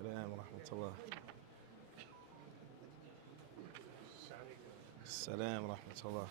السلام ورحمة الله. السلام ورحمة الله.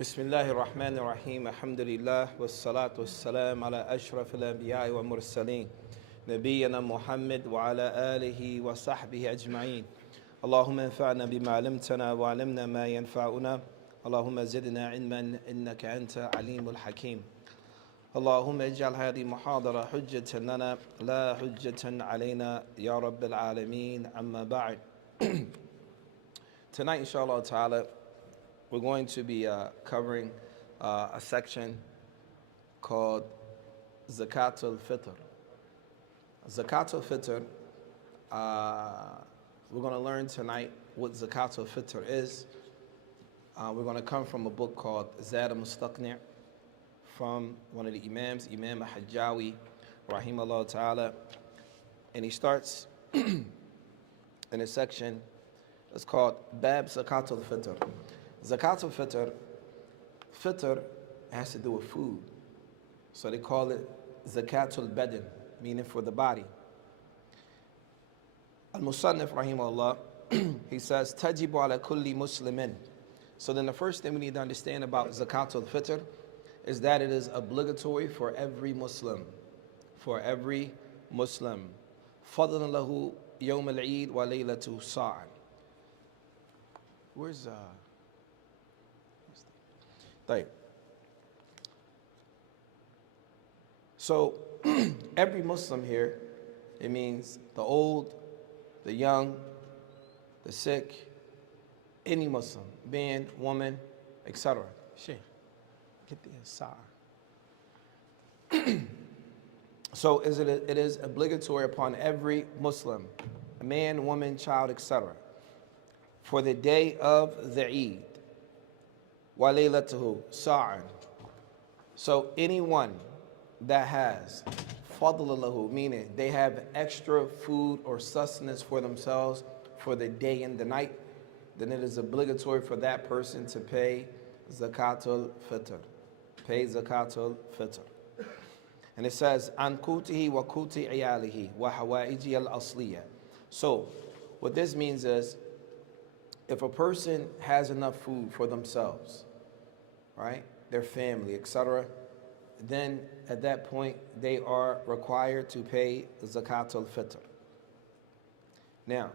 بسم الله الرحمن الرحيم الحمد لله والصلاة والسلام على أشرف الأنبياء والمرسلين نبينا محمد وعلى آله وصحبه أجمعين. اللهم انفعنا بما علمتنا وعلمنا ما ينفعنا. اللهم زدنا علما إنك أنت عليم الحكيم. اللهم اجعل هذه محاضرة حجة لنا لا حجة علينا يا رب العالمين. أما بعد. Tonight, inshallah ta'ala, we're going to be covering a section called Zakat Al-Fitr. Zakat Al-Fitr, we're going to learn tonight what Zakat Al-Fitr is. We're going to come from a book called Zad al-Mustaqni' from one of the Imams, Imam al-Hajjawi, rahimahullah ta'ala. And he starts in a section that's called Bab Zakat Al-Fitr. Zakat al-Fitr, Fitr has to do with food. So they call it Zakat al-Badan, meaning for the body. Al-Musannif rahimahullah, he says, Tajibu ala kulli muslimin. So then the first thing we need to understand about Zakat al-Fitr is that it is obligatory for every Muslim. For every Muslim. Fadlan lahu yawm al-Eid wa laylatu sa'an. Where's So every Muslim here, it means the old, the young, the sick, any Muslim, man, woman, etc. Shit, get the inside. So it is obligatory upon every Muslim, man, woman, child, etc. for the day of the Eid. وَلَيْلَتُهُ سَاعًا. So anyone that has فَضْلَ لَهُ, meaning they have extra food or sustenance for themselves for the day and the night, then it is obligatory for that person to pay Zakat Al-Fitr. Pay Zakat Al-Fitr. And it says, عَنْ قُوتِهِ وَقُوتِ عِيَالِهِ وَحَوَائِجِهِ الْأَصْلِيَةِ. So what this means is, if a person has enough food for themselves, right, their family, etc., then at that point they are required to pay Zakat Al-Fitr. Now,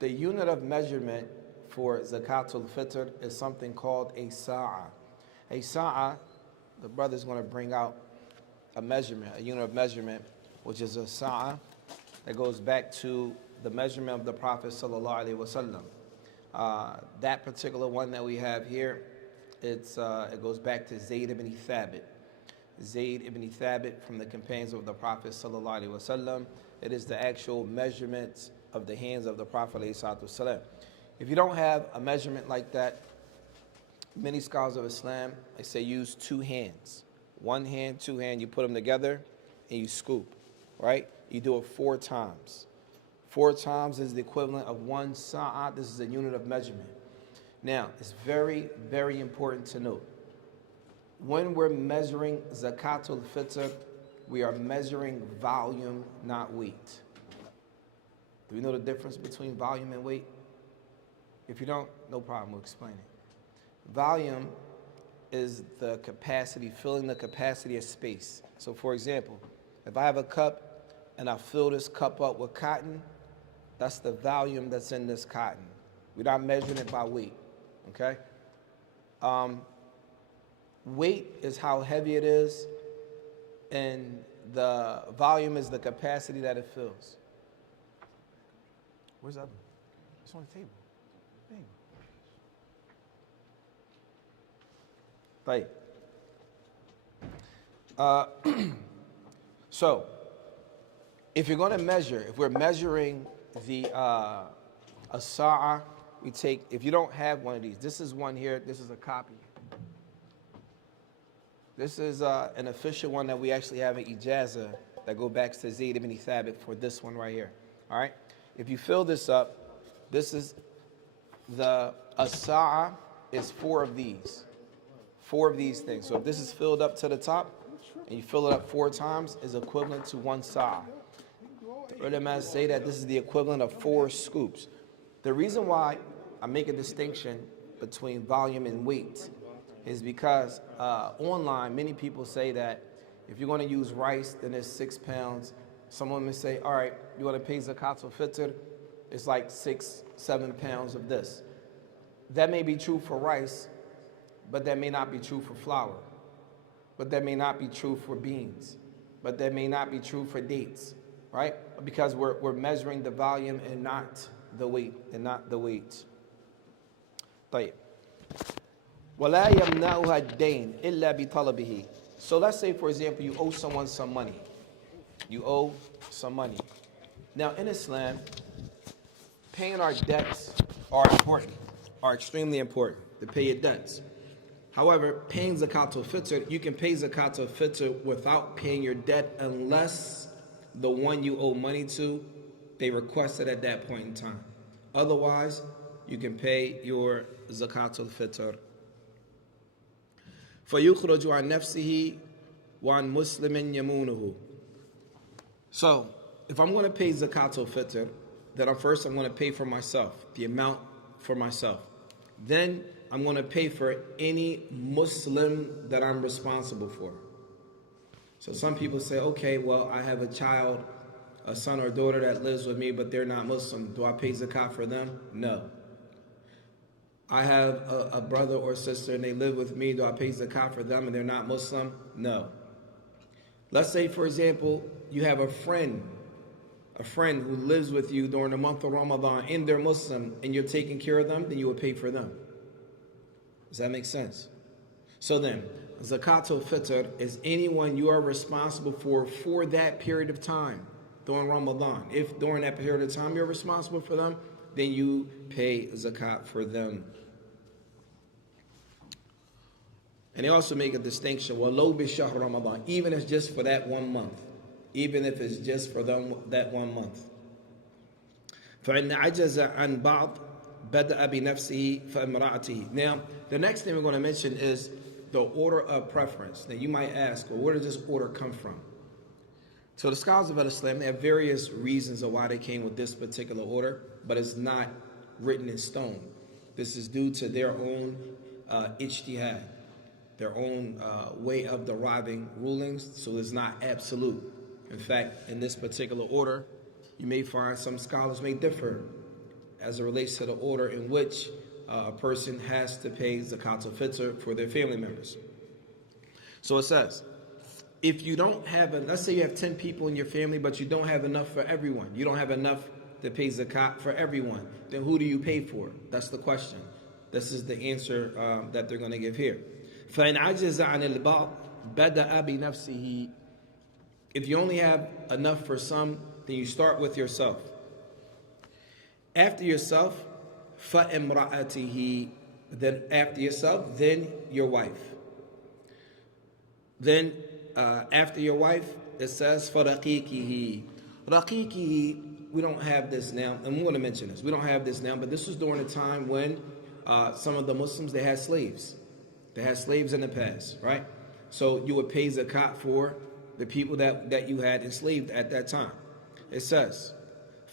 the unit of measurement for Zakat Al-Fitr is something called a sa'a. A sa'a, the brother's going to bring out a measurement, a unit of measurement, which is a sa'a that goes back to the measurement of the Prophet sallallahu alaihi wasallam. That particular one that we have here, it goes back to Zayd ibn Thabit. Zayd ibn Thabit from the companions of the Prophet sallallahu alaihi wasallam. It is the actual measurements of the hands of the Prophet alayhi salatu wasallam. If you don't have a measurement like that, many scholars of Islam, they say use two hands. One hand, two hands, you put them together and you scoop, right? You do it 4 times. 4 times is the equivalent of 1 sa'a. This is a unit of measurement. Now, it's very, very important to note. When we're measuring Zakat Al-Fitr, we are measuring volume, not weight. Do we know the difference between volume and weight? If you don't, no problem, we'll explain it. Volume is the capacity, filling the capacity of space. So for example, if I have a cup and I fill this cup up with cotton, that's the volume that's in this cotton. We're not measuring it by weight, okay? Weight is how heavy it is, and the volume is the capacity that it fills. Where's the other? It's on the table. Right. So, if you're going to measure, if we're measuring the as-sa'a, we take, if you don't have one of these, this is one here, this is a copy. This is an official one that we actually have an ijazah that go back to Zayd ibn Thabit for this one right here. All right? If you fill this up, this is the as-sa'a is 4 of these. 4 of these things. So if this is filled up to the top and you fill it up 4 times, is equivalent to 1 sa'a. The ulama say that this is the equivalent of 4 scoops. The reason why I make a distinction between volume and weight is because online many people say that if you're going to use rice, then it's 6 pounds. Some women say, all right, you want to pay Zakat Al-Fitr, it's like 6-7 pounds of this. That may be true for rice, but that may not be true for flour. But that may not be true for beans. But that may not be true for dates, right? Because we're measuring the volume and not the weight, طيب. ولا يمنعها الدين إلا بطلبه. So let's say, for example, you owe someone some money. You owe some money. Now in Islam, paying our debts are important, are extremely important, to pay your debts. However, paying Zakat Al-Fitr, you can pay Zakat Al-Fitr without paying your debt unless the one you owe money to, they request it at that point in time. Otherwise, you can pay your Zakat Al-Fitr. فَيُخْرَجُ عَنْ نَفْسِهِ وَعَنْ مُسْلِمٍ يَمُونُهُ. So, if I'm going to pay Zakat Al-Fitr, then I'm going to pay for myself, the amount for myself. Then I'm going to pay for any Muslim that I'm responsible for. So some people say, okay, well, I have a child, a son or daughter that lives with me, but they're not Muslim. Do I pay zakat for them? No. I have a brother or sister and they live with me. Do I pay zakat for them and they're not Muslim? No. Let's say, for example, you have a friend who lives with you during the month of Ramadan and they're Muslim and you're taking care of them, then you would pay for them. Does that make sense? So then, Zakat Al-Fitr is anyone you are responsible for that period of time during Ramadan. If during that period of time you're responsible for them, then you pay zakat for them. And they also make a distinction, وَلَوْ بِشَهْرِ Ramadan, even if it's just for that 1 month. Even if it's just for them, that 1 month. فَإِنَّ عَجَزَ عَنْ بَعْضٍ بَدَأَ بِنَفْسِهِ فَإِمْرَأَتِهِ. Now, the next thing we're going to mention is the order of preference. Now, you might ask, well, where does this order come from? So the scholars of Islam have various reasons of why they came with this particular order, but it's not written in stone. This is due to their own ijtihad, their own way of deriving rulings, so it's not absolute. In fact, in this particular order, you may find some scholars may differ as it relates to the order in which a person has to pay Zakat Al-Fitr for their family members. So it says, if you don't have, let's say you have 10 people in your family, but you don't have enough for everyone. You don't have enough to pay Zakat for everyone. Then who do you pay for? That's the question. This is the answer that they're going to give here. فَإِنْ عَجَزَ عَنِ الْبَعْضِ بَدَأَ بِنَفْسِهِ. If you only have enough for some, then you start with yourself. After yourself, فَإِمْرَأَتِهِ. Then after yourself, then your wife. Then after your wife, it says فَرَقِيقِهِ. Raqiqihi, we don't have this now, and we're going to mention this. We don't have this now, but this was during a time when some of the Muslims, they had slaves. They had slaves in the past, right? So you would pay zakat for the people that you had enslaved at that time. It says,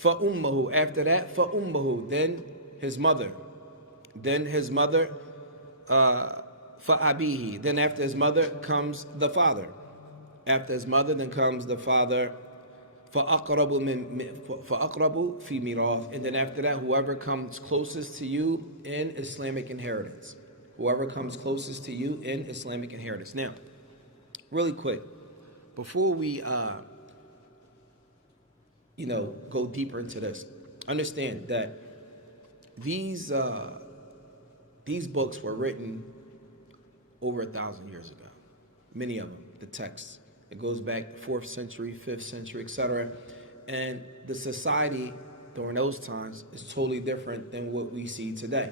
فَأُمَّهُ. After that, فَأُمَّهُ. Then his mother. Then his mother, فَأَبِيهِ. Then after his mother comes the father. After his mother, then comes the father. فَأَقْرَبُ فِي مِيرَاثٍ. And then after that, whoever comes closest to you in Islamic inheritance. Whoever comes closest to you in Islamic inheritance. Now, really quick, before we go deeper into this, understand that these books were written over 1,000 years ago. Many of them, the texts. It goes back 4th century, 5th century, etc. And the society during those times is totally different than what we see today.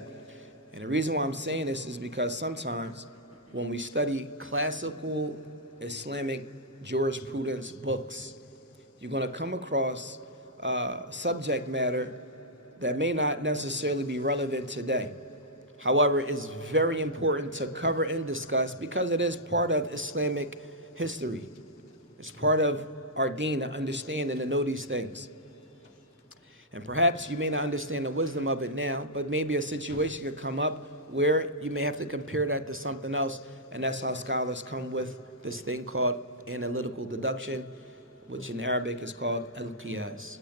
And the reason why I'm saying this is because sometimes when we study classical Islamic jurisprudence books, you're going to come across subject matter that may not necessarily be relevant today. However, it's very important to cover and discuss because it is part of Islamic history. It's part of our deen to understand and to know these things. And perhaps you may not understand the wisdom of it now, but maybe a situation could come up where you may have to compare that to something else, and that's how scholars come with this thing called analytical deduction, which in Arabic is called al-qiyas.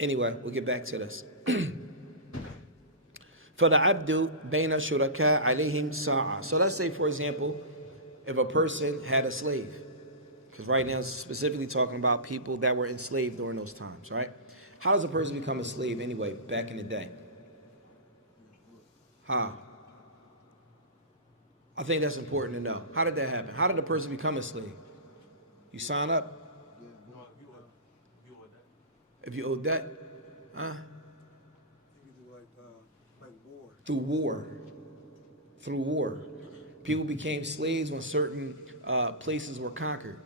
Anyway, we'll get back to this. فَالْعَبْدُ بَيْنَ شُرَكَاءَ عَلَيْهِمْ سَاعَةً. So let's say, for example, if a person had a slave, because right now it's specifically talking about people that were enslaved during those times, right? How does a person become a slave anyway, back in the day? How? I think that's important to know. How did that happen? How did a person become a slave? You sign up? If you owe debt? Huh? Through war. Through war. People became slaves when certain places were conquered.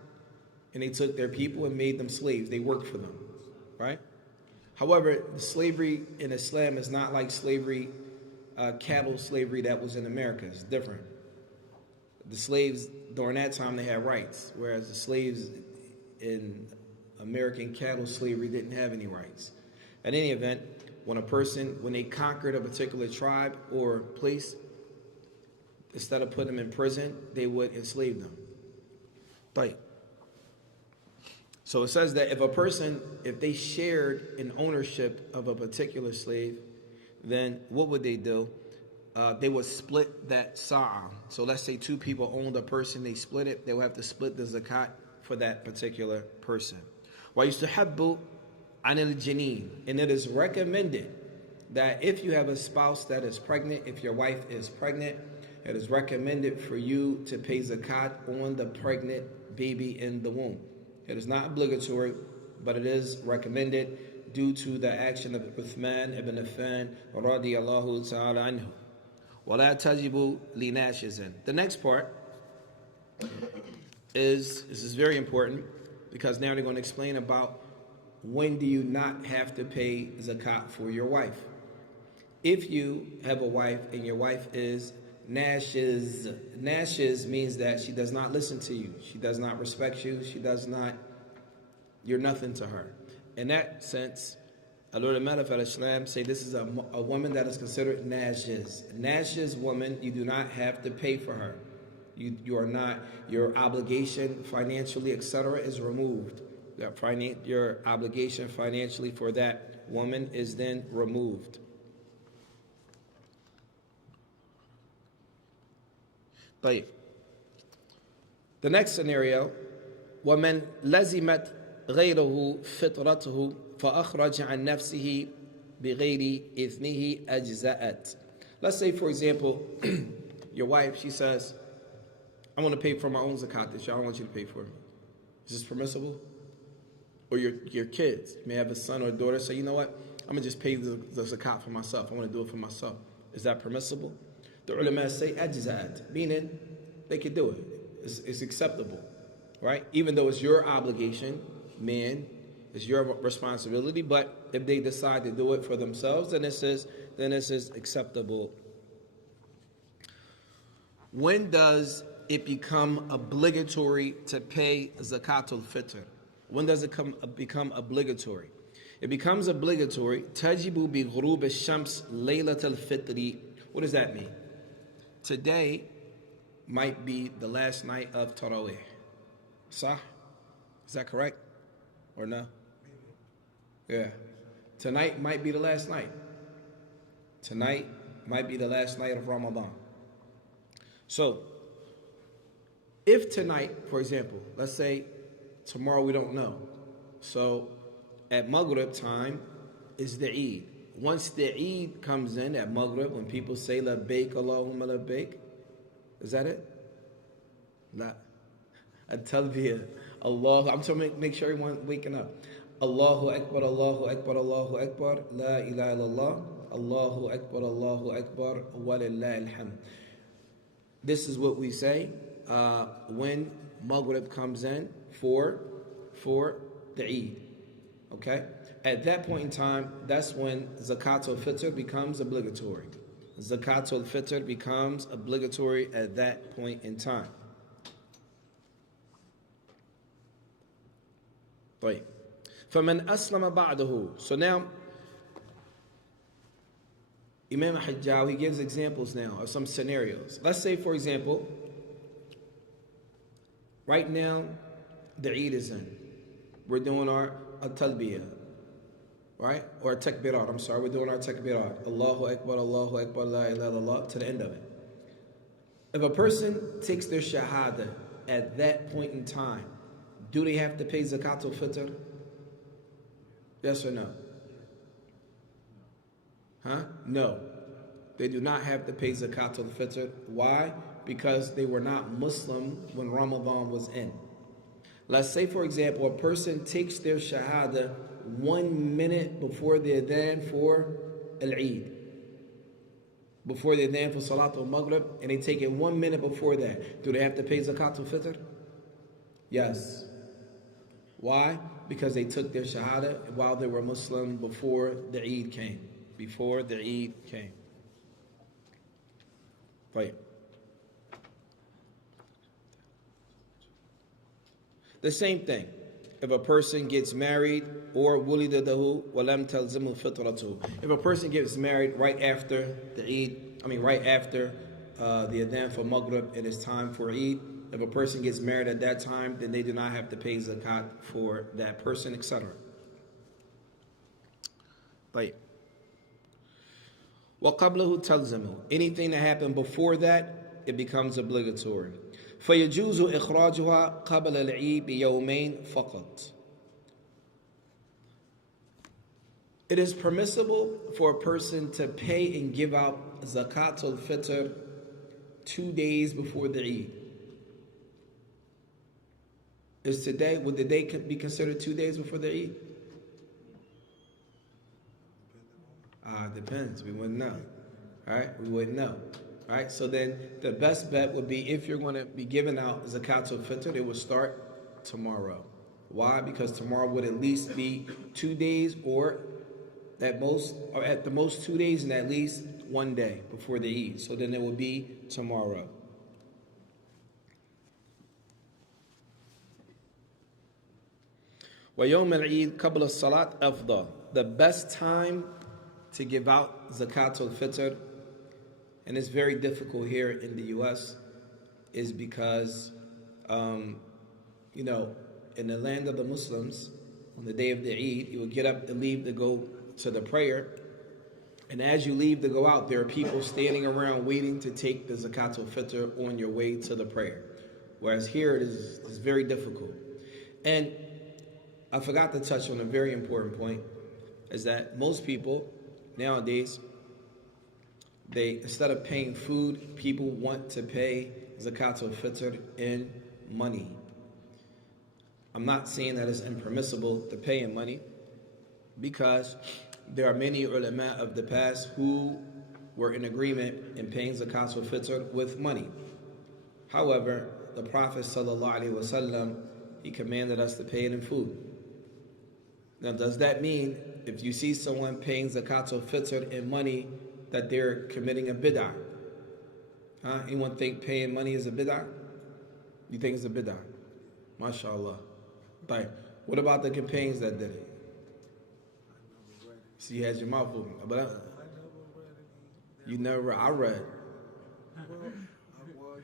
And they took their people and made them slaves. They worked for them. Right? However, the slavery in Islam is not like slavery, cattle slavery that was in America. It's different. The slaves, during that time, they had rights. Whereas the slaves in American cattle slavery didn't have any rights. At any event, when they conquered a particular tribe or place, instead of putting them in prison, they would enslave them. Right. So it says that if they shared an ownership of a particular slave, then what would they do? They would split that sa'a. So let's say 2 people owned a person, they split it, they would have to split the zakat for that particular person. وَيُسْتَحَبُّ عَنِ الْجَنِينَ. And it is recommended that if you have a spouse that is pregnant, if your wife is pregnant, it is recommended for you to pay zakat on the pregnant baby in the womb. It is not obligatory, but it is recommended due to the action of Uthman ibn Affan radiyallahu ta'ala anhu. وَلَا تَجِبُ لِنَاشِزٍ. The next part this is very important, because now they're going to explain about when do you not have to pay zakat for your wife. If you have a wife and your wife is nashiz means that she does not listen to you, she does not respect you, you're nothing to her. In that sense, ulama of Islam say this is a woman that is considered nashiz. Nashiz woman, you do not have to pay for her. You are not, your obligation financially, etc. is removed. Your obligation financially for that woman is then removed. طيب. The next scenario, وَمَنْ لَزِمَتْ غَيْرَهُ فِطْرَتُهُ فَأَخْرَجَ عَنْ نَفْسِهِ بِغَيْرِ إِذْنِهِ أَجْزَأَتْ. Let's say, for example, your wife, she says, I want to pay for my own zakat this year. I don't want you to pay for me. Is this permissible? Or your kids may have a son or a daughter say, you know what, I'm going to just pay the zakat for myself. I want to do it for myself. Is that permissible? The ulama say ajza'at, meaning they can do it. It's acceptable, right? Even though it's your obligation, man, it's your responsibility, but if they decide to do it for themselves, then this is acceptable. When does it become obligatory to pay Zakat Al-Fitr? When does it become obligatory? It becomes obligatory. Tajibu bi ghurub ash-shams laylat al-fitri. What does that mean? today might be the last night of Tarawih. Sah? Is that correct? Or no? Yeah. Tonight might be the last night. Tonight might be the last night of Ramadan. So, if tonight, for example, let's say tomorrow we don't know. So, at Maghrib time is the Eid. Once the Eid comes in at Maghrib, when people say Labbaik Allahumma Labbaik, is that it? La. At-Talbiyah. Allah. I'm trying to make sure everyone's waking up. Allahu Akbar, Allahu Akbar, Allahu Akbar, La ilaha illallah, Allahu Akbar, Allahu Akbar, Walillahi alhamd. This is what we say when Maghrib comes in for the Eid. Okay? At that point in time, that's when Zakat Al-Fitr becomes obligatory. Zakat Al-Fitr becomes obligatory at that point in time. طيب. فَمَنْ أَسْلَمَ بَعْدَهُ. So now, Imam Hajjawi gives examples now of some scenarios. Let's say, for example, right now, the Eid is in. We're doing our Talbiyah, right? Or Takbirat, I'm sorry. We're doing our Takbirat. Allahu Akbar, La ilaha illallah, to the end of it. If a person takes their Shahada at that point in time, do they have to pay Zakat Al-Fitr? Yes or no? Huh? No. They do not have to pay Zakat Al-Fitr. Why? Because they were not Muslim when Ramadan was in. Let's say, for example, a person takes their Shahada 1 minute before the Adhan for Al-Eid. Before the Adhan for Salat al-Maghrib, and they take it 1 minute before that. Do they have to pay Zakat Al-Fitr? Yes. Why? Because they took their Shahada while they were Muslim before the Eid came. Before the Eid came. Right. The same thing. If a person gets married, or wulida dahu walam talzimu fitratu. If a person gets married right after the Eid, right after the Adhan for Maghrib, it is time for Eid. If a person gets married at that time, then they do not have to pay zakat for that person, etc. Right. وَقَبْلَهُ تَلْزَمُ. Anything that happened before that, it becomes obligatory. فَيَجُوزُ إِخْرَاجُهَا قَبْلَ الْعِيدِ بِيَوْمَيْنِ فَقَط. It is permissible for a person to pay and give out Zakat Al-Fitr 2 days before the Eid. Is today, would the day be considered 2 days before the Eid? Depends. We wouldn't know. All right? We wouldn't know. All right? So then the best bet would be, if you're going to be giving out Zakat Al-Fitr, it would start tomorrow. Why? Because tomorrow would at least be 2 days, or at the most 2 days, and at least 1 day before the Eid. So then it would be tomorrow. وَيَوْمَ الْعِيدِ قَبْلَ الصَّلَاةِ أَفْضَى. The best time to give out Zakat Al-Fitr, and it's very difficult here in the U.S., is because, in the land of the Muslims, on the day of the Eid, you would get up and leave to go to the prayer, and as you leave to go out, there are people standing around waiting to take the Zakat Al-Fitr on your way to the prayer. Whereas here it's very difficult. And I forgot to touch on a very important point, is that most people nowadays, instead of paying food, people want to pay Zakat Al-Fitr in money. I'm not saying that it's impermissible to pay in money, because there are many ulama of the past who were in agreement in paying Zakat Al-Fitr with money. However, the Prophet ﷺ, he commanded us to pay it in food. Now, does that mean if you see someone paying Zakat Al-Fitr in money that they're committing a bid'ah? Anyone think paying money is a bid'ah? You think it's a bid'ah? MashaAllah. But what about the companions that did it? See, you had your mouth open. But you never, I read.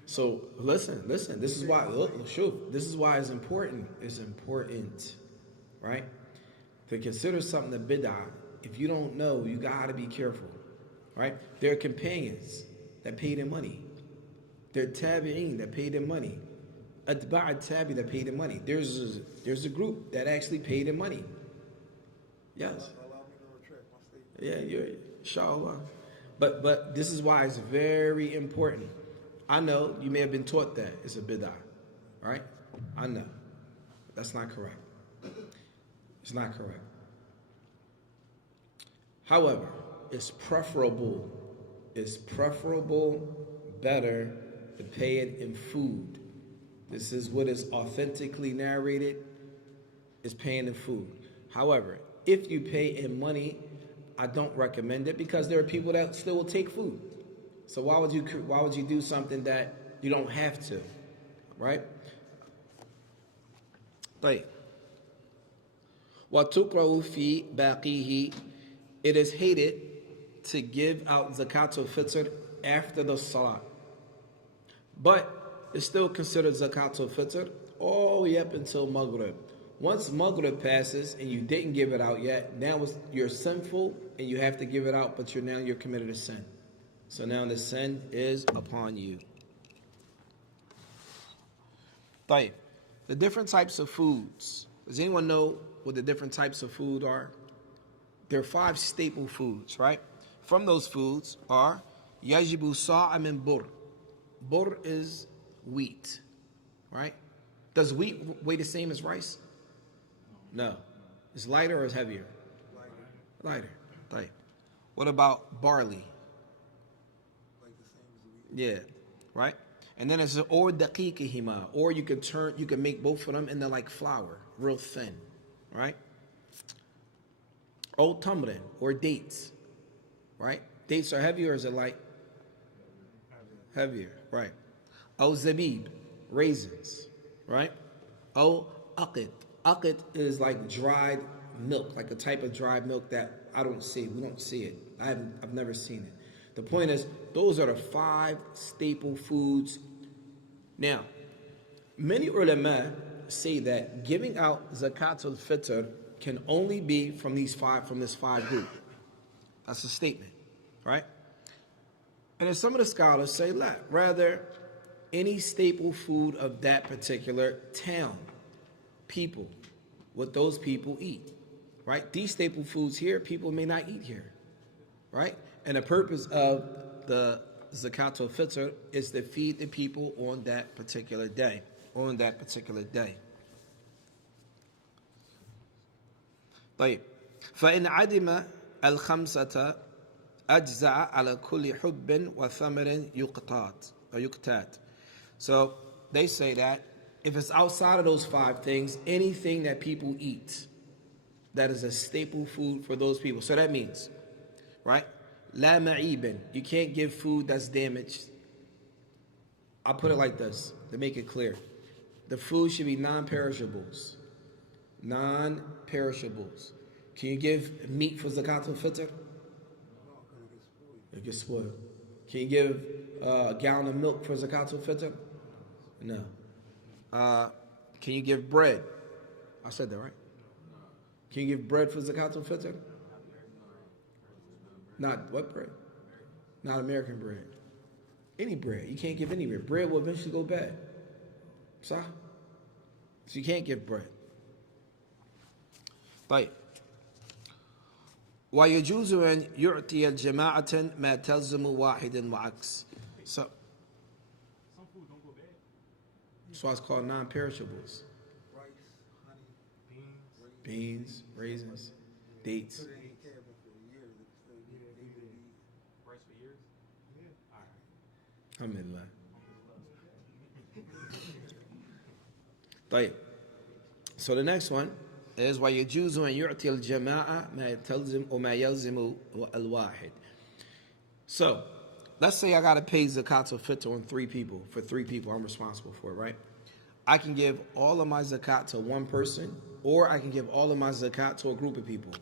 So listen. This is why. Look, shoot. This is why it's important. It's important, right? To consider something a bid'ah. If you don't know, you gotta be careful, right? There are companions that pay their money. There are tabi'een that pay their money. Atba' tabi that pay their money. There's a group that actually pay their money. Yes. Yeah, you're inshallah. But this is why it's very important. I know you may have been taught that it's a bid'ah, right? I know. That's not correct. It's not correct. However, it's preferable, better to pay it in food. This is what is authentically narrated, is paying in food. However, if you pay in money, I don't recommend it because there are people that still will take food. So why would you do something that you don't have to, right? طيب. وَتُقْرَأُ فِي بَاقِيهِ. It is hated to give out Zakat Al-Fitr after the Salah. But it's still considered Zakat Al-Fitr all the way up until Maghrib. Once Maghrib passes and you didn't give it out yet, now you're sinful and you have to give it out, but you're committed a sin. So now the sin is upon you. طيب. The different types of foods. Does anyone know what the different types of food are? There are 5 staple foods, right? From those foods are yajibu sa'a min bur. Bur is wheat, right? Does wheat weigh the same as rice? No. It's lighter or it's heavier? Lighter. Right. What about barley? Like the same as wheat. Yeah, right? And then it's or daqiqihima, or you can make both of them and they're like flour, real thin, right? Or tamrin, or dates, right? Dates are heavier or is it light? Heavier, right? Or zabib, raisins, right? Or aqid. Aqid is like dried milk, like a type of dried milk that I don't see. We don't see it. I've never seen it. The point is, those are the 5 staple foods. Now, many ulama say that giving out Zakat Al-Fitr can only be from this 5 group. That's a statement, right? And then some of the scholars say, rather, any staple food of that particular town, people, what those people eat, right? These staple foods here, people may not eat here, right? And the purpose of the Zakat Al-Fitr is to feed the people on that particular day. طيب. فإن عدم الخمسة أجزاء على كل حب وثمر يقتات. So they say that if it's outside of those 5 things, anything that people eat, that is a staple food for those people. So that means, right? La ma'ibin. You can't give food that's damaged. I'll put it like this to make it clear. The food should be non-perishables. Non-perishables. Can you give meat for Zakat Al-Fitr? It gets spoiled. Can you give a gallon of milk for Zakat Al-Fitr? No. Can you give bread? I said that, right? Can you give bread for Zakat Al-Fitr? Not what bread? Not American bread. Any bread. You can't give any bread. Bread will eventually go bad. So you can't give bread. طيب. ويجوز أن يعطي الجماعة ما تلزم واحد وعكس. So that's why it's called non-perishables. Rice, honey, Beans, raisins, dates. Rice for years? Alhamdulillah. طيب. So the next one is ويجوز أن يعطي الجماعة ما تلزم وما يلزم الواحد. So let's say I got to pay Zakat Al-Fitr on 3 people. For 3 people, I'm responsible for it, right? I can give all of my zakat to one person, or I can give all of my zakat to a group of people.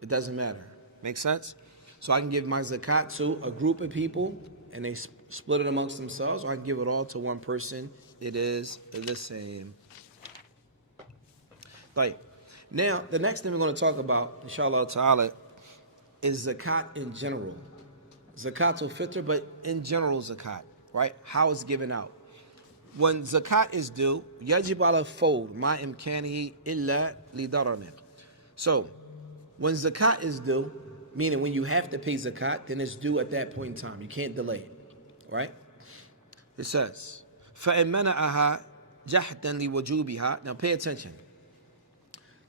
It doesn't matter. Make sense? So I can give my zakat to a group of people, and they split it amongst themselves, or I give it all to one person, it is the same. Right. Now, the next thing we're going to talk about, inshallah ta'ala, is zakat in general. Zakat Al-Fitr, but in general zakat, right? How it's given out. When zakat is due, yajib ala fawd ma imkanihi illa li darani. So, when zakat is due, meaning when you have to pay zakat, then it's due at that point in time. You can't delay it, right? It says, فَإِن مَنَعَهَا جَحْدًا لِوَجُوبِهَا. Now pay attention.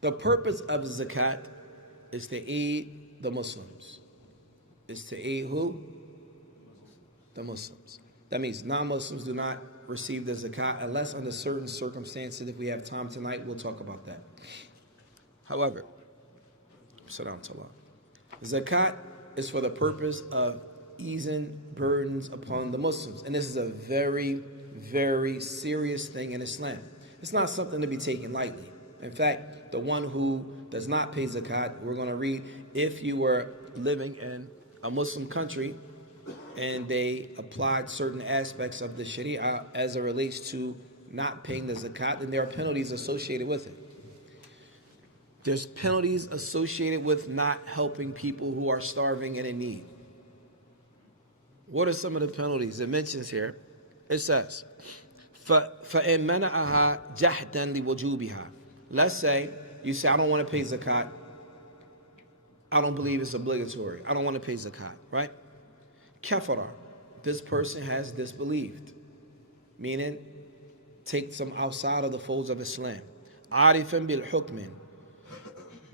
The purpose of zakat is to aid the Muslims. Is to aid who? The Muslims. That means non-Muslims do not receive the zakat unless under certain circumstances. If we have time tonight, we'll talk about that. However, zakat is for the purpose of easing burdens upon the Muslims. And this is a very, very serious thing in Islam. It's not something to be taken lightly. In fact, the one who does not pay zakat, we're going to read, if you were living in a Muslim country and they applied certain aspects of the Sharia as it relates to not paying the zakat, then there are penalties associated with it. There's penalties associated with not helping people who are starving and in need. What are some of the penalties? It mentions here. It says, فَإِن مَنَعَهَا جَحْدًا لِوَجُوبِهَا. Let's say you say, I don't want to pay zakat. I don't believe it's obligatory. I don't want to pay zakat, right? Kafara. This person has disbelieved. Meaning, take them outside of the folds of Islam. Arifan bil hukmin.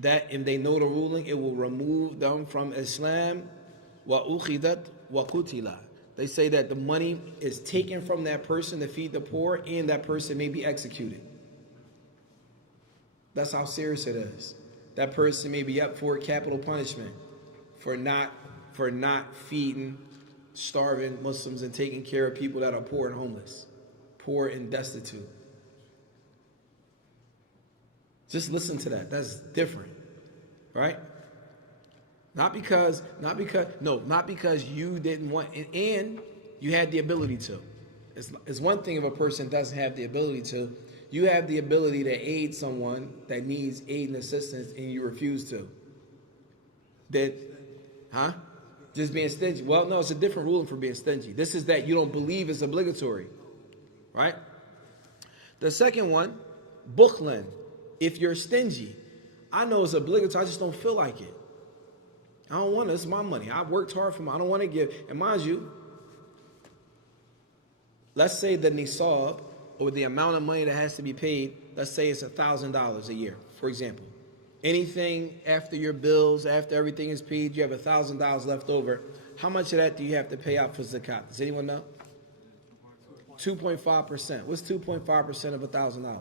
That if they know the ruling, it will remove them from Islam. Wa ukhidat wa qutila. They say that the money is taken from that person to feed the poor, and that person may be executed. That's how serious it is. That person may be up for capital punishment for not feeding starving Muslims and taking care of people that are poor and homeless, poor and destitute. Just listen to that. That's different, right? Not because you didn't want it, and you had the ability to. It's one thing if a person doesn't have the ability to. You have the ability to aid someone that needs aid and assistance, and you refuse to. Just being stingy. Well, no, it's a different ruling for being stingy. This is that you don't believe it's obligatory, right? The second one, bukhlan. If you're stingy, I know it's obligatory, I just don't feel like it. I don't want it. It's my money. I've worked hard for it. I don't want to give. And mind you, let's say the nisab, or the amount of money that has to be paid, let's say it's $1,000 a year, for example. Anything after your bills, after everything is paid, you have $1,000 left over. How much of that do you have to pay out for zakat? Does anyone know? 2.5%. What's 2.5% of $1,000?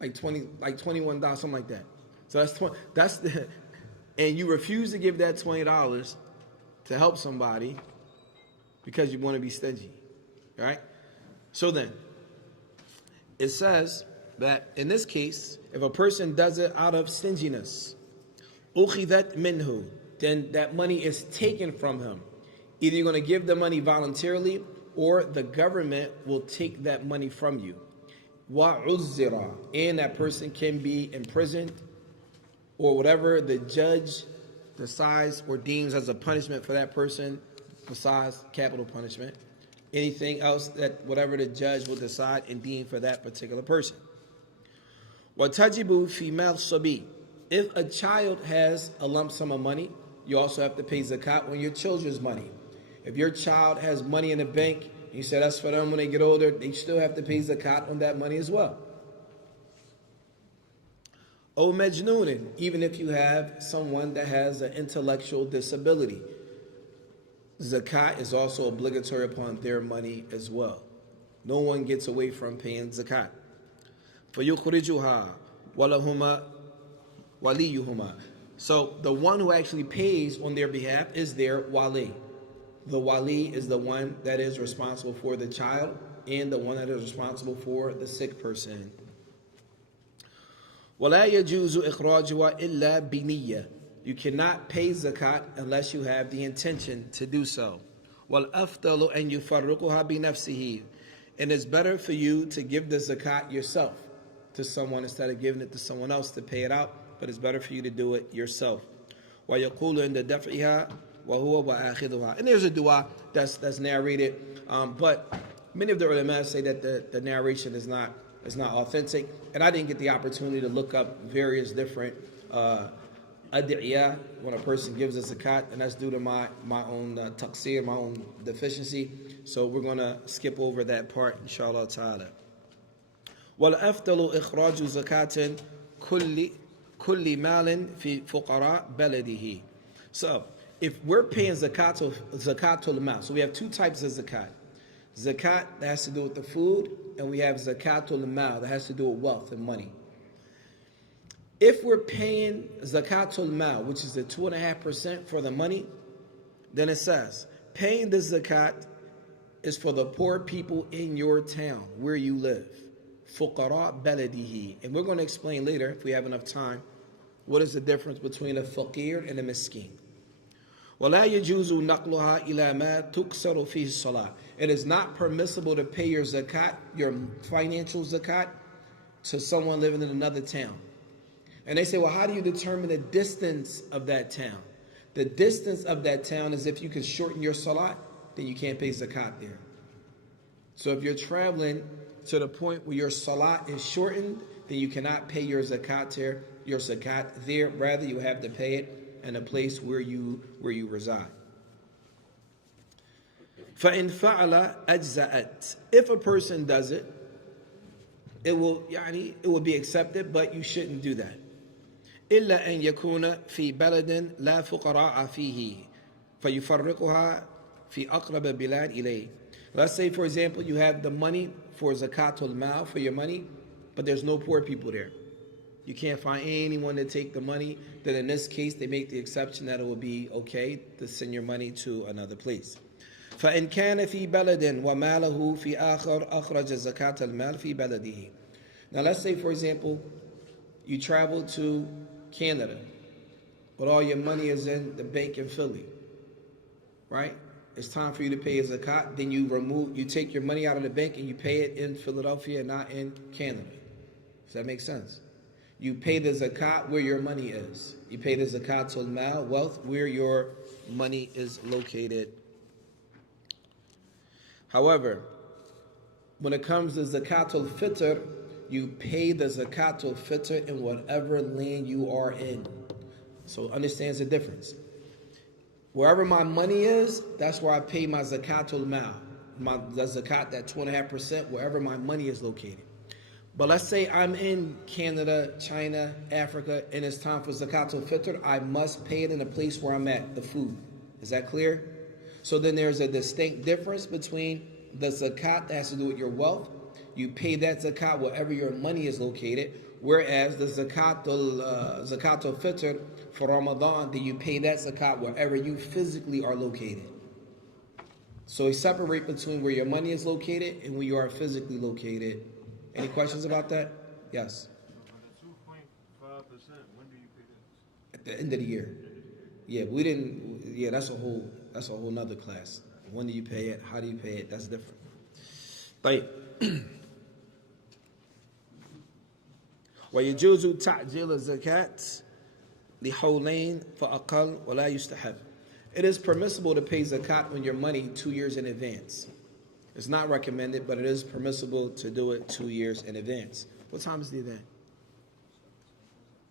Like $21, something like that. So that's and you refuse to give that $20 to help somebody because you want to be stingy, right? So then, it says that in this case, if a person does it out of stinginess, ukhidat minhu, then that money is taken from him. Either you're going to give the money voluntarily, or the government will take that money from you. Wa uzzira, and that person can be imprisoned, or whatever the judge decides or deems as a punishment for that person, besides capital punishment. Anything else that whatever the judge will decide and deem for that particular person. Watajibu fi mal sabi. If a child has a lump sum of money, you also have to pay zakat on your children's money. If your child has money in the bank, you say that's for them when they get older, they still have to pay zakat on that money as well. O majnoonin, even if you have someone that has an intellectual disability, zakat is also obligatory upon their money as well. No one gets away from paying zakat. فَيُخْرِجُهَا وَلَهُمَا وَلِيُّهُمَا. So the one who actually pays on their behalf is their wali. The wali is the one that is responsible for the child and the one that is responsible for the sick person. وَلَا يَجُوزُ إِخْرَاجُهَا إِلَّا بِنِيَّةٍ. You cannot pay zakat unless you have the intention to do so. وَالْأَفْضَلُ أَنْ يُفَرِّقُهَا بِنَفْسِهِ. And it's better for you to give the zakat yourself to someone instead of giving it to someone else to pay it out, but it's better for you to do it yourself. وَيَقُولُ عِنْدَ دَفْعِهَا وَهُوَ وَآخِذُهَا. And there's a dua that's narrated, but many of the ulama say that the narration is not authentic, and I didn't get the opportunity to look up various different ad'iyah when a person gives a zakat, and that's due to my own taqsir, my own deficiency. So we're going to skip over that part, inshallah ta'ala. وَالْأَفْضَلُ إِخْرَاجُ زَكَاةٍ كُلِّ مَالٍ فِي فُقَرَاء بَلَدِهِ. So if we're paying zakatul mal, so we have two types of zakat. Zakat that has to do with the food, and we have zakatul mal that has to do with wealth and money. If we're paying zakatul mal, which is the 2.5% for the money, then it says paying the zakat is for the poor people in your town where you live. Fuqara baladihi. And we're going to explain later, if we have enough time, what is the difference between a faqir and a miskin. وَلَا يَجُوزُ نَقْلُهَا إِلَى مَا تُكْسَرُ فِيهِ الصَّلَاةِ. It is not permissible to pay your zakat, your financial zakat, to someone living in another town. And they say, well, how do you determine the distance of that town? The distance of that town is if you can shorten your salat, then you can't pay zakat there. So if you're traveling to the point where your salat is shortened, then you cannot pay your zakat there. Rather, you have to pay it in a place where you reside. فَإِنْ فَعَلَ أَجْزَأَتْ. If a person does it, it will be accepted, but you shouldn't do that. إِلَّا أَنْ يَكُونَ فِي بَلَدٍ لَا فُقَرَاءَ فِيهِ فَيُفَرِّقُهَا فِي أَقْرَبَ بِلَادٍ إِلَيْهِ. Let's say, for example, you have the money for zakatul mal, for your money, but there's no poor people there. You can't find anyone to take the money. Then in this case, they make the exception that it will be okay to send your money to another place. فَإِنْ كَانَ فِي بَلَدٍ وَمَالَهُ فِي آخَرْ أَخْرَجَ زَكَاةَ الْمَالِ فِي بَلَدِهِ. Now let's say, for example, you travel to Canada, but all your money is in the bank in Philly, right? It's time for you to pay a zakat. Then you take your money out of the bank and you pay it in Philadelphia, not in Canada. Does that make sense? You pay the zakat where your money is. You pay the zakatul mal, wealth, where your money is located. However, when it comes to Zakat Al-Fitr, you pay the Zakat Al-Fitr in whatever land you are in. So understands the difference. Wherever my money is, that's where I pay my Zakat Al-Mal. The zakat, that 2.5%, wherever my money is located. But let's say I'm in Canada, China, Africa, and it's time for Zakat Al-Fitr, I must pay it in the place where I'm at, the food. Is that clear? So then there's a distinct difference between the zakat that has to do with your wealth. You pay that zakat wherever your money is located, whereas the Zakat Al-Fitr for Ramadan, then you pay that zakat wherever you physically are located. So we separate between where your money is located and where you are physically located. Any questions about that? Yes. The 2.5%, when do you pay that? At the end of the year. Yeah, we didn't. Yeah, that's a whole nother class. When do you pay it? How do you pay it? That's different. طيب. ويجوز تعجيل الزكاة لحولين فأقل ولا يستحب. It is permissible to pay zakat on your money 2 years in advance. It's not recommended, but it is permissible to do it 2 years in advance. What time is the event?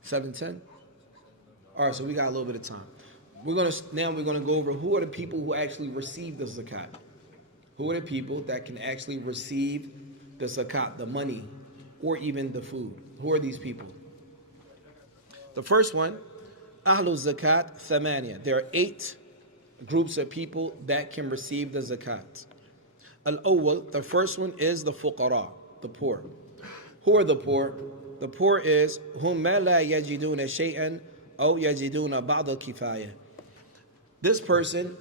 7:10? All right, so we got a little bit of time. We're gonna go over who are the people who actually receive the zakat. Who are the people that can actually receive the zakat, the money, or even the food? Who are these people? The first one, Ahlul Zakat Thamaniya. There are 8 groups of people that can receive the zakat. Al-awwal, the first one is the fuqara, the poor. Who are the poor? The poor is hum ma la yajiduna shay'an aw yajiduna ba'd al-kifaya. This person,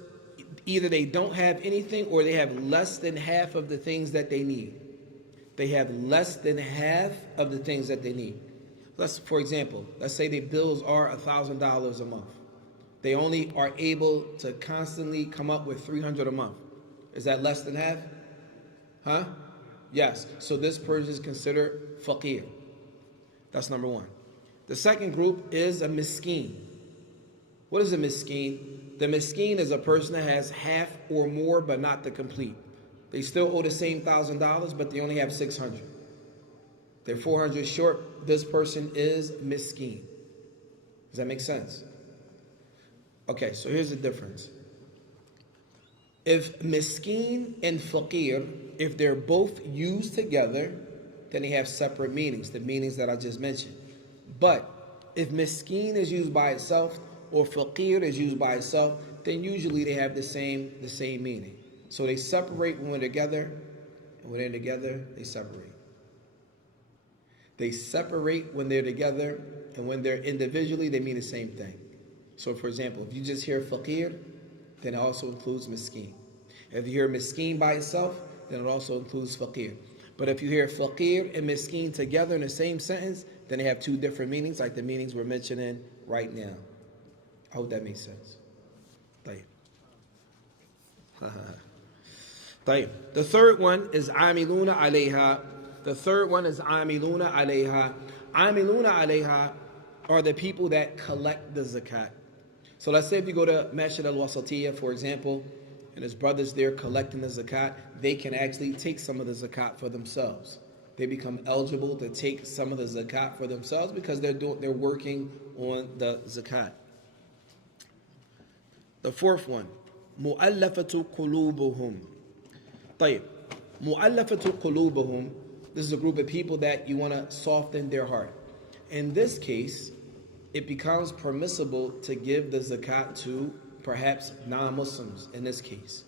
either they don't have anything or they have less than half of the things that they need. They have less than half of the things that they need. For example, let's say their bills are $1,000 a month. They only are able to constantly come up with 300 a month. Is that less than half? Huh? Yes. So this person is considered faqir. That's number one. The second group is a miskeen. What is a miskeen? The miskeen is a person that has half or more, but not the complete. They still owe the same $1,000, but they only have 600. They're 400 short. This person is miskeen. Does that make sense? Okay, so here's the difference. If miskeen and faqir, if they're both used together, then they have separate meanings, the meanings that I just mentioned. But if miskeen is used by itself or faqir is used by itself, then usually they have the same meaning. So they separate when they're together, and when they're together, they separate. They separate when they're together, and when they're individually, they mean the same thing. So for example, if you just hear faqir, then it also includes miskeen. If you hear miskeen by itself, then it also includes faqir. But if you hear faqir and miskeen together in the same sentence, then they have two different meanings, like the meanings we're mentioning right now. I hope that makes sense. طيب. The third one is amiluna alayha. The third one is amiluna alayha. Amiluna alayha are the people that collect the zakat. So let's say if you go to Masjid al-Wasatiyah, for example, and his brothers there collecting the zakat, they can actually take some of the zakat for themselves. They become eligible to take some of the zakat for themselves because they're working on the zakat. The fourth one, mu'allafatu qulubuhum. طيب. Mu'allafatu qulubuhum. This is a group of people that you want to soften their heart. In this case, it becomes permissible to give the zakat to perhaps non-Muslims in this case.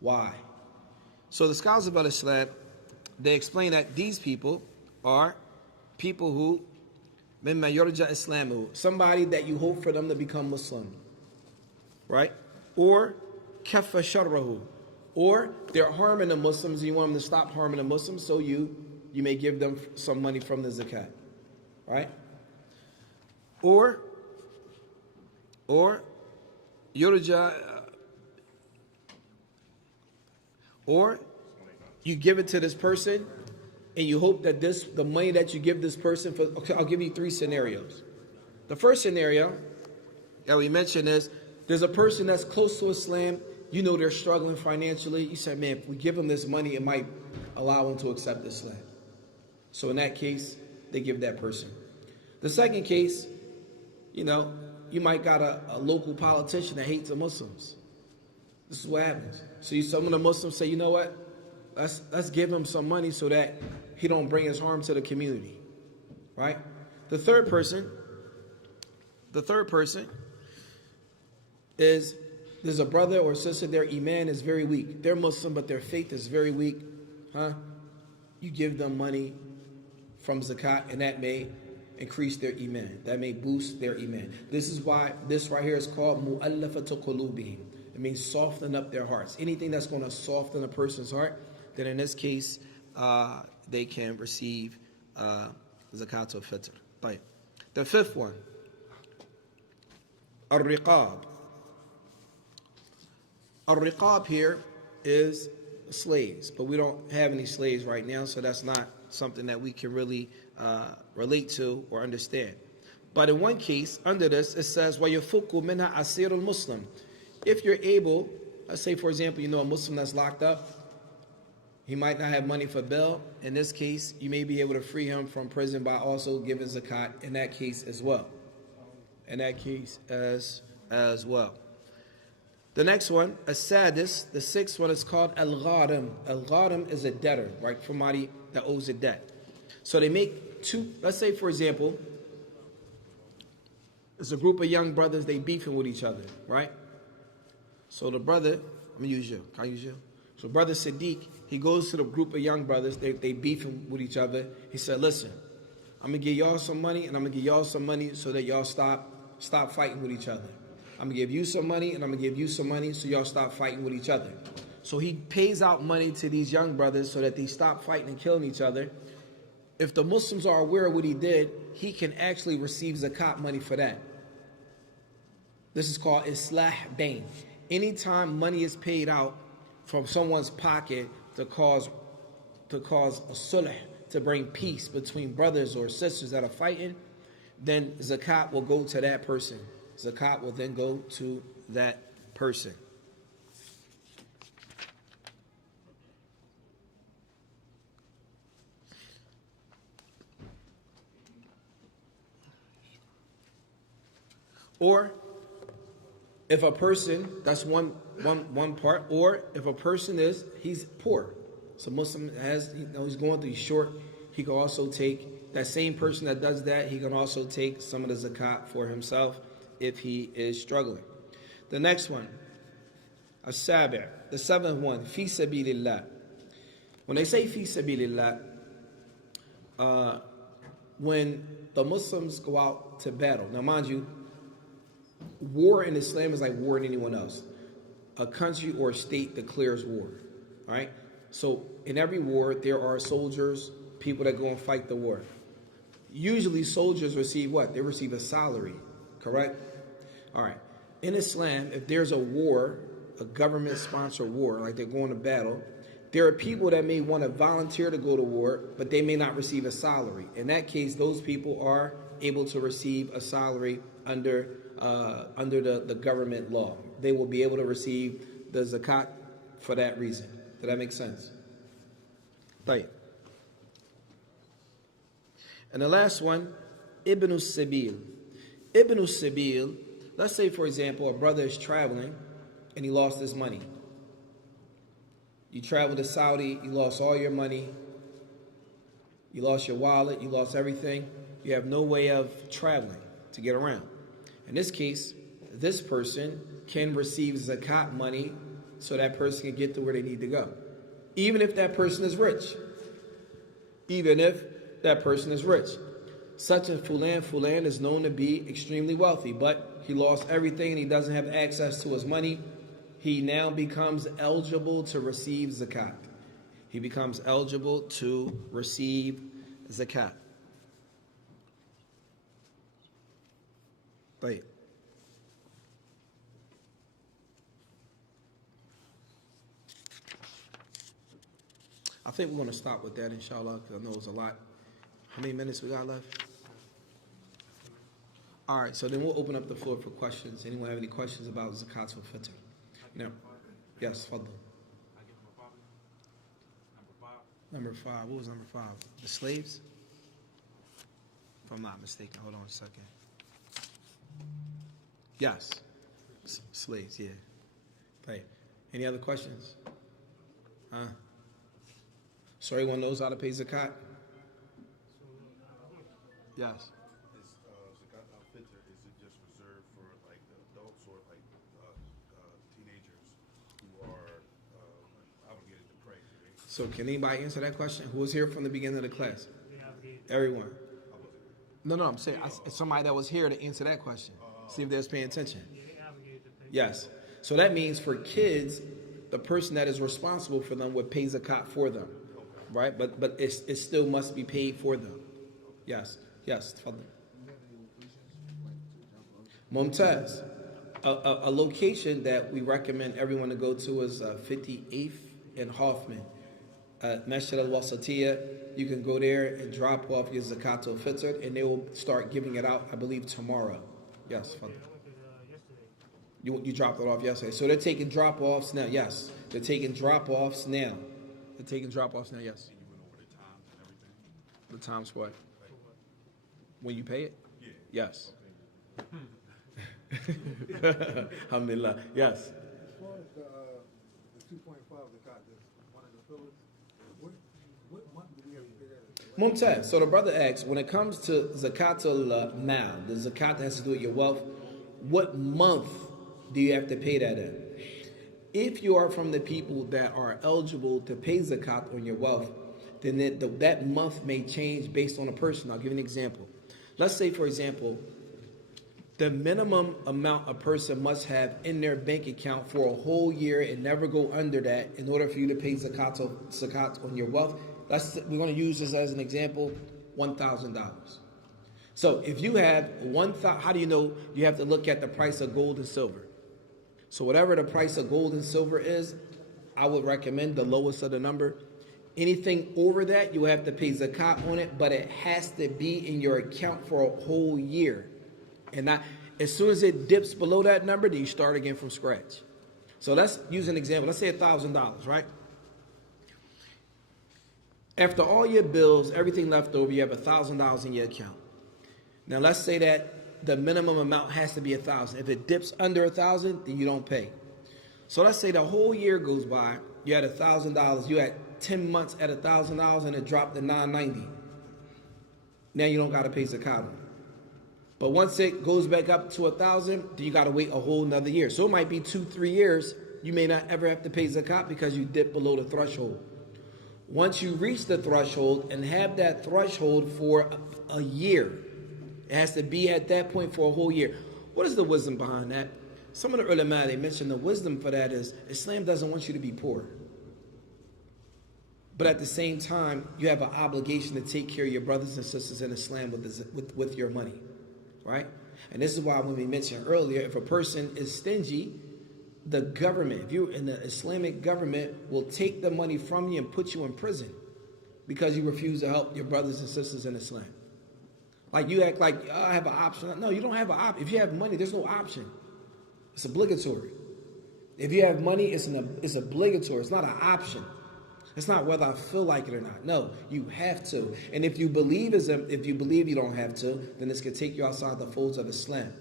Why? So the scholars about Islam, they explain that these people are people who mimma yurja islamu, somebody that you hope for them to become Muslim, right? Or kaffa sharrahu, or they're harming the Muslims and you want them to stop harming the Muslims, so you may give them some money from the zakat, right? Or yurja, or you give it to this person and you hope that the money that you give this person for, okay, I'll give you three scenarios. The first scenario that we mentioned is there's a person that's close to Islam, you know they're struggling financially. You said, man, if we give them this money, it might allow them to accept Islam. So in that case, they give that person. The second case, you might got a local politician that hates the Muslims. This is what happens. So some of the Muslims say, you know what? Let's give him some money so that he don't bring his harm to the community, right? The third person is there's a brother or sister, their iman is very weak. They're Muslim, but their faith is very weak. You give them money from zakat, and that may increase their iman. That may boost their iman. This is why this right here is called mu'allafatu qulubihim. It means soften up their hearts. Anything that's going to soften a person's heart, then in this case, they can receive Zakat Al-Fitr. Right. The fifth one, Al-Riqab. Al-Riqab here is slaves, but we don't have any slaves right now, so that's not something that we can really relate to or understand. But in one case, under this, it says, وَيَفُكُّ مِنْهَا أَسِيرُ الْمُسْلِمِ. If you're able, let's say, for example, a Muslim that's locked up, he might not have money for bail. In this case, you may be able to free him from prison by also giving zakat in that case as well. In that case as well. The next one, as-sadis, the sixth one is called al-gharim. Al-gharim is a debtor, right? Somebody that owes a debt. So they make two, let's say, for example, there's a group of young brothers, they beefing with each other, right? So the brother, I'm going to use you. Can I use you? So brother Siddiq, he goes to the group of young brothers, they beefing with each other. He said, listen, I'm going to give y'all some money, and I'm going to give y'all some money so that y'all stop fighting with each other. I'm going to give you some money, and I'm going to give you some money so y'all stop fighting with each other. So he pays out money to these young brothers so that they stop fighting and killing each other. If the Muslims are aware of what he did, he can actually receive zakat money for that. This is called islah bain. Anytime money is paid out from someone's pocket to cause a sulh, to bring peace between brothers or sisters that are fighting, then zakat will go to that person. Zakat will then go to that person. Or if a person, that's one part, or if a person he's poor. So Muslim he's going through, he's short, he can also take, that same person that does that, he can also take some of the zakat for himself if he is struggling. The next one, as-sabi', the seventh one, fi sabilillah. When they say fi sabilillah, when the Muslims go out to battle, now mind you, war in Islam is like war in anyone else. A country or a state declares war, all right? So in every war, there are soldiers, people that go and fight the war. Usually soldiers receive what? They receive a salary, correct? All right. In Islam, if there's a war, a government-sponsored war, like they're going to battle, there are people that may want to volunteer to go to war, but they may not receive a salary. In that case, those people are able to receive a salary under the government law. They will be able to receive the zakat for that reason. Does that make sense? Right. And the last one, Ibn Sabil. Ibn Sabil, let's say for example, a brother is traveling and he lost his money. You travel to Saudi, you lost all your money, you lost your wallet, you lost everything. You have no way of traveling to get around. In this case, this person can receive zakat money so that person can get to where they need to go. Even if that person is rich. Even if that person is rich. Such a fulan is known to be extremely wealthy, but he lost everything and he doesn't have access to his money. He now becomes eligible to receive zakat. He becomes eligible to receive zakat. Right. I think we're going to stop with that, inshallah, because I know it's a lot. How many minutes we got left? All right, so then we'll open up the floor for questions. Anyone have any questions about Zakat Al-Fitr? No. Yes, fadl. Number 5. What was number 5? The slaves? If I'm not mistaken. Hold on a second. Yes. Slaves, yeah. Right. Any other questions? So everyone knows how to pay zakat? Yes. Is Zakat Al-Fitr, is it just reserved for like adults or like teenagers who are obligated to pray? So can anybody answer that question? Who was here from the beginning of the class? Everyone. No, I'm saying somebody that was here to answer that question. See if they was paying attention. Yes. So that means for kids, the person that is responsible for them would pay zakat for them, right? But it still must be paid for them. Yes. Tfadl. Mumtaz. A location that we recommend everyone to go to is 58th and Hoffman. Masjid al-Wasatiyah. You can go there and drop off your Zakat Al-Fitr, and they will start giving it out, I believe, tomorrow. Yes, Father. You dropped it off yesterday. So they're taking drop-offs now. Yes, they're taking drop-offs now. Yes. And you went over the times and everything? The times what? When you pay it? Yeah. Yes. Alhamdulillah. Yes. As far as the 2.5 zakat, that's one of the pillars. What month do we have to pay that? Mumtaz. So the brother asks, when it comes to zakat al-mal, the zakat that has to do with your wealth, what month do you have to pay that in? If you are from the people that are eligible to pay zakat on your wealth, then that month may change based on a person. I'll give you an example. Let's say, for example, the minimum amount a person must have in their bank account for a whole year and never go under that in order for you to pay zakat on your wealth. We're going to use this as an example, $1,000. So if you have 1,000, how do you know? You have to look at the price of gold and silver. So whatever the price of gold and silver is, I would recommend the lowest of the number. Anything over that, you have to pay zakat on it, but it has to be in your account for a whole year. And not as soon as it dips below that number, then you start again from scratch. So let's use an example. Let's say $1,000, right? After all your bills, everything left over, you have $1,000 in your account. Now let's say that the minimum amount has to be 1,000. If it dips under 1,000, then you don't pay. So let's say the whole year goes by, you had $1,000, you had 10 months at $1,000 and it dropped to $990. Now you don't got to pay zakat. But once it goes back up to 1,000, then you got to wait a whole another year. So it might be 2-3 years. You may not ever have to pay zakat because you dip below the threshold. Once you reach the threshold and have that threshold for a year, it has to be at that point for a whole year. What is the wisdom behind that? Some of the ulama, they mentioned the wisdom for that is Islam doesn't want you to be poor. But at the same time, you have an obligation to take care of your brothers and sisters in Islam with your money. Right? And this is why when we mentioned earlier, if a person is stingy, the government, if you're in the Islamic government, will take the money from you and put you in prison because you refuse to help your brothers and sisters in Islam. Like you act like, oh, I have an option. No, you don't have an option. If you have money, there's no option. It's obligatory. If you have money, it's obligatory. It's not an option. It's not whether I feel like it or not. No, you have to. And if you believe you don't have to, then this could take you outside the folds of Islam.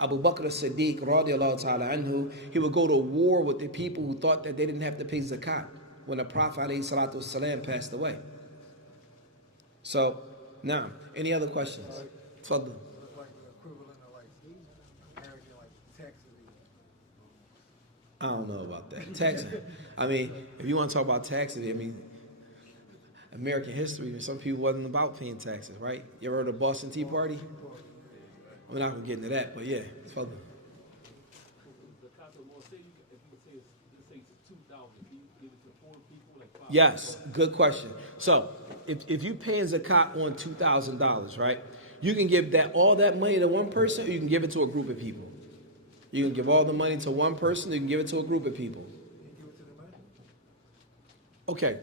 Abu Bakr as-Siddiq, radiallahu ta'ala anhu, he would go to war with the people who thought that they didn't have to pay zakat when the Prophet alayhi salatu wasalam passed away. So, now, any other questions? Tfaddal. It's like the equivalent of like American like tax evasion. I don't know about that. Tax. I mean, if you want to talk about taxes, I mean, American history, some people wasn't about paying taxes, right? You ever heard of Boston Tea Party? We're not going to get into that, but yeah, it's fun. Yes, good question. So, if you paying zakat on $2,000, right, you can give all that money to one person, or you can give it to a group of people. You can give all the money to one person, or you can give it to a group of people. Okay.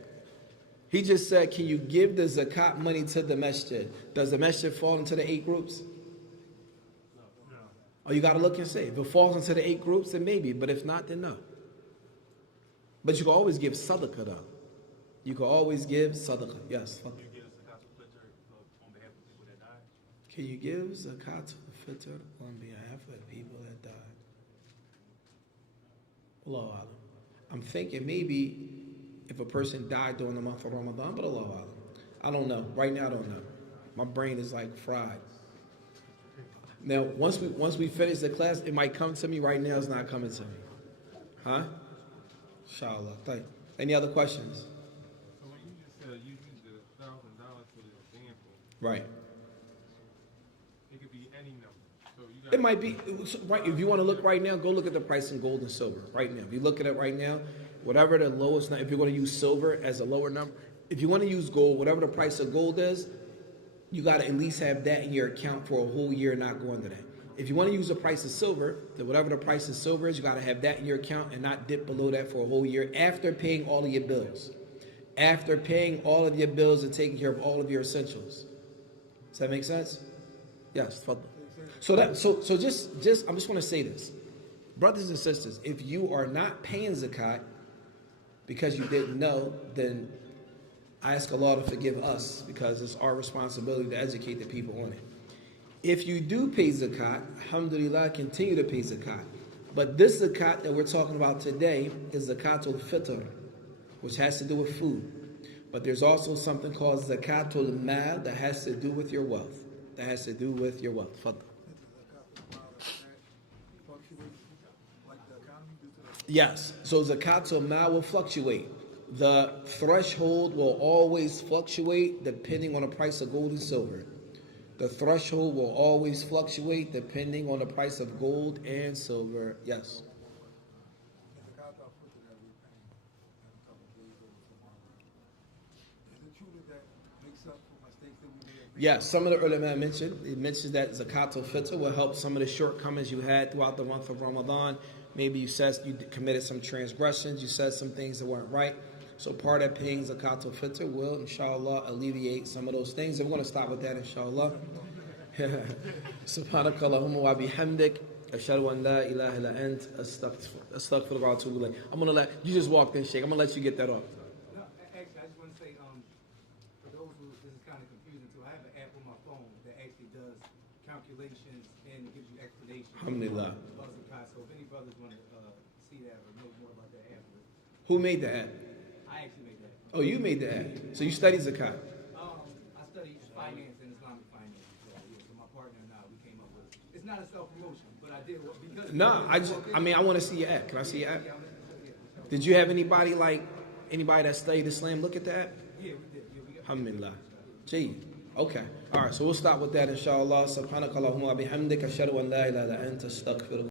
He just said, can you give the zakat money to the masjid? Does the masjid fall into the 8 groups? No. Oh, you got to look and see. If it falls into the 8 groups, then maybe. But if not, then no. But you can always give sadaqah, though. You can always give sadaqah. Yes. Can you give zakat al-fitr on behalf of people that died? Allahu Alam. I'm thinking maybe if a person died during the month of Ramadan, but Allahu Alam. I don't know. Right now, I don't know. My brain is like fried. Now, once we finish the class, it might come to me. Right now, it's not coming to me. Huh? Inshallah. Thank you. Any other questions? So when you just said you used the $1,000 for the example, Right. it could be any number. So you got It might be, right, if you want to look right now, go look at the price in gold and silver right now. If you look at it right now, whatever the lowest, if you're going to use silver as a lower number, if you want to use gold, whatever the price of gold is, you got to at least have that in your account for a whole year, not go under that. If you want to use the price of silver, then whatever the price of silver is, you got to have that in your account and not dip below that for a whole year after paying all of your bills. After paying all of your bills and taking care of all of your essentials. Does that make sense? Yes. So just I just want to say this. Brothers and sisters, if you are not paying zakat because you didn't know, then I ask Allah to forgive us because it's our responsibility to educate the people on it. If you do pay zakat, alhamdulillah, continue to pay zakat. But this zakat that we're talking about today is Zakat Al-Fitr, which has to do with food. But there's also something called Zakat Al-Mal that has to do with your wealth. That has to do with your wealth. Fadl. Yes, so Zakat Al-Mal will fluctuate. The threshold will always fluctuate depending on the price of gold and silver. The threshold will always fluctuate depending on the price of gold and silver. Yes. Is it true that makes up for mistakes that we made? Yeah, some of the ulama mentions that Zakat Al-Fitr will help some of the shortcomings you had throughout the month of Ramadan. Maybe you said you committed some transgressions, you said some things that weren't right. So part of paying Zakat Al-Fitr will, inshallah, alleviate some of those things. And we're going to stop with that, inshallah. Subhanakallahumma wa bihamdik. Ashhadu an la ilaha illa ant. Astaghfiruka wa atubu ilayk. I'm going to let you just walked in, Sheikh. I'm going to let you get that off. No, actually, I just want to say, for those who this is kind of confusing too, I have an app on my phone that actually does calculations and gives you explanations. Alhamdulillah. About Zakat. So if any brothers want to see that or know more about that app, Who made the app? I actually made that. Oh, you made the app. So you studied Zakat. I studied finance and Islamic finance. So, yeah, so my partner and I, we came up with it. It's not a self-promotion, but I did what because. Nah, I want to see your app. Can I see your app? Did you have anybody that studied Islam look at the app? Yeah, we did. Yeah, we got. Alhamdulillah. Gee. Okay. All right. So we'll stop with that, inshallah. Subhanakallahumma wa bihamdika. Ashhadu an la ilaha illa anta. Astaghfiruka.